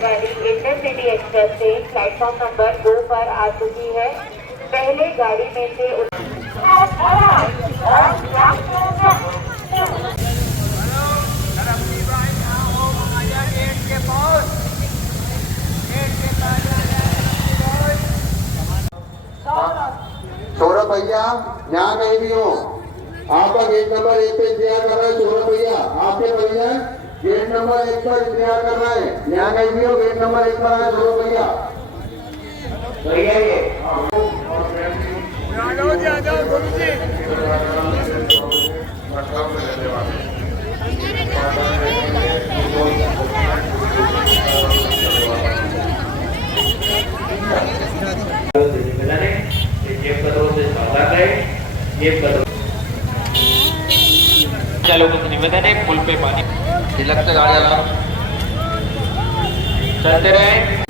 गाड़ी intercity express से platform number 2 पर आ चुकी है। पहले गाड़ी में से सौरभ भैया यहाँ कहीं भी हो, आपका गेट नंबर 1 पे इंतजार कर रहा है। सौरभ भैया आपके भैया गेट नंबर 1 पर इंतजार कर रहा है। यहाँ कहीं भी हो, गेट नंबर 1 पर आए सौरभ भैया। भैया ये आ जाओ गुरु जी। चालकों से निवेदन है पुल पे पानी तिलक से गाड़ी आना चलते रहे।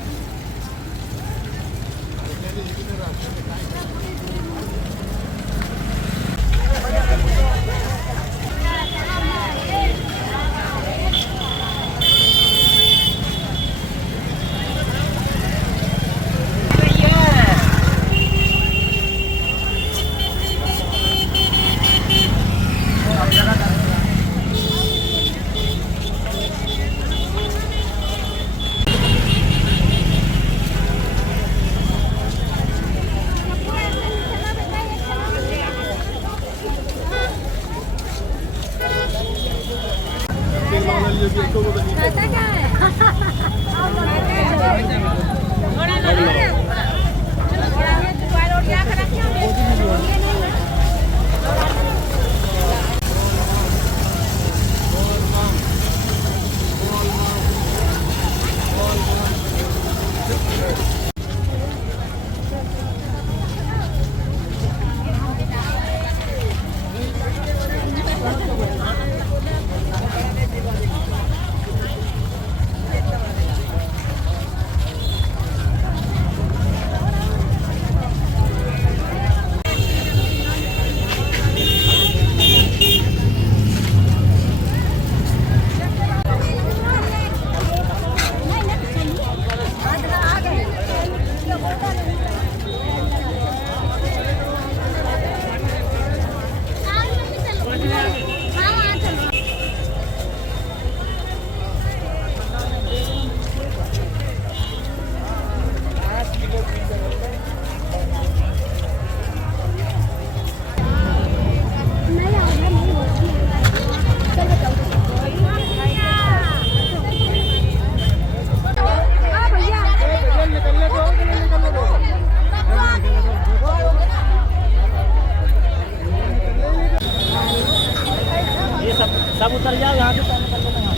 सब उतर जाओ यहाँ से निकल लेना।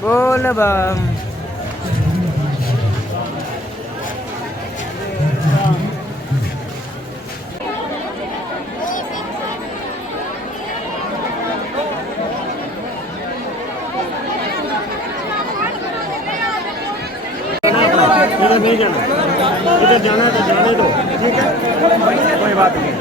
बोल बम इधर नहीं जाना, इधर जाना है तो जाने दो, ठीक है, कोई बात नहीं।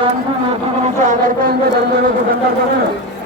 आकर के इनके धंधे में अंदर करें।